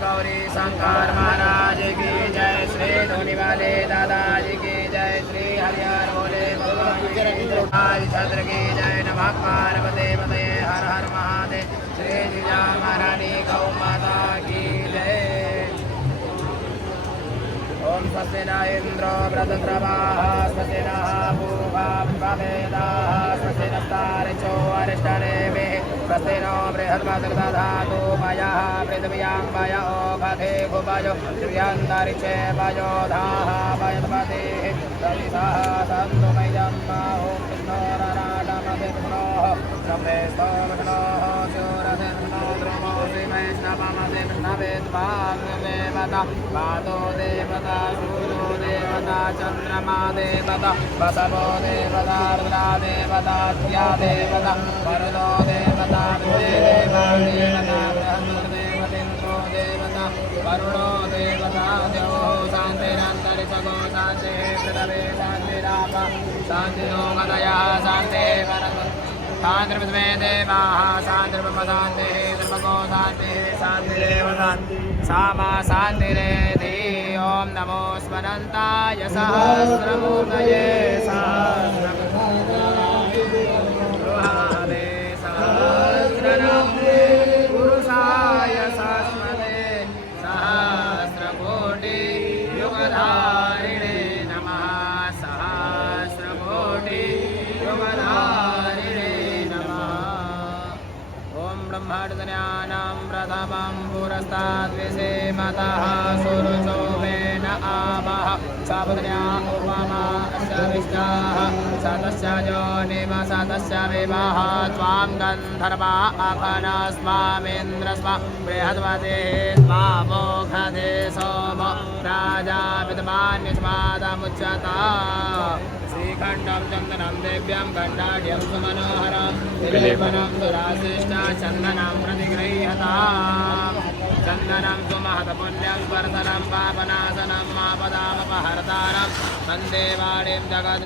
गौरी शंकर महाराज की जय। श्री धोनी वाले दादाजी की जय। श्री हरिहर बोले भगवान छत्र की जय। नमः पार्वती पते हर हर महादेव। श्री जिजा महारानी गौ माता की जय। ओम स्वस्ति न इंद्रो वृद्धश्रवाः स्वस्ति नः पूषा विश्ववेदाः स्वस्ति नस्तार्क्ष्यो अरिष्टनेमिः स्वस्ति नो बृहस्पतिर्दधातु मयः पृथिव्यां वय ओषधे भुवयो श्रियन्तरिक्षे वयो धाः वयस्पतिः सवितः सन्तु मयं ॐ विष्णोरराटमधिष्णोः ब्रह्मे स्तोमष्णोः स्योरधिष्णो द्रुमोऽसि वैष्णवमसि विष्णवेद्वाग्देवता पादो देवता सूर्यो देवता चन्द्रमा देवता वसवो देवता रुद्रा देवता ध्या देवता वरुणो देवता देवा देवता बृहस्पतिर्देवतेन्द्रो देवता वरुणो देवता द्यौः शान्तिरन्तरिक्षगो शान्तिः पृथिवी शान्तिराप शान्तिनो गतयः शान्तिः शान्तिर्विश्वे देवाः शान्तिर्ब्रह्म शान्तिः सर्वगो शान्तिः शान्तिरेव शान्तिः सामा शान्तिरेधि। ॐ नमो स्मरन्ताय सहस्रमूर्तये सहस्रमुहावे सहस्रनाम्ने पुरुषाय शाश्वते सहस्रकोटि युगधारिणे नमः। सहस्रकोटि युगधारिणे ब्रह्मज्ञानं प्रथमं पुरस्ताद्विषेमतः सुरसोमेन आवः सावध्या उपमा अष्टविष्टाः सतस्य योनिम सतस्य विवाह त्वां गन्धर्वा अखना स्वामेन्द्र स्वा बृहस्पतिः स्वामोघदे सोम राजा विद्वान्यस्मादमुच्यता। श्रीखण्डं चन्दनं देव्यं गण्डाढ्यं सुमनोहरं विलेपनं सुराश्रेष्ठा चन्दनं प्रतिगृह्यताम्। चन्दनं सुमहत्पुण्यं स्वर्धनं पापनाशनं आपदामपहर्तारं वन्दे वाणीं जगत्।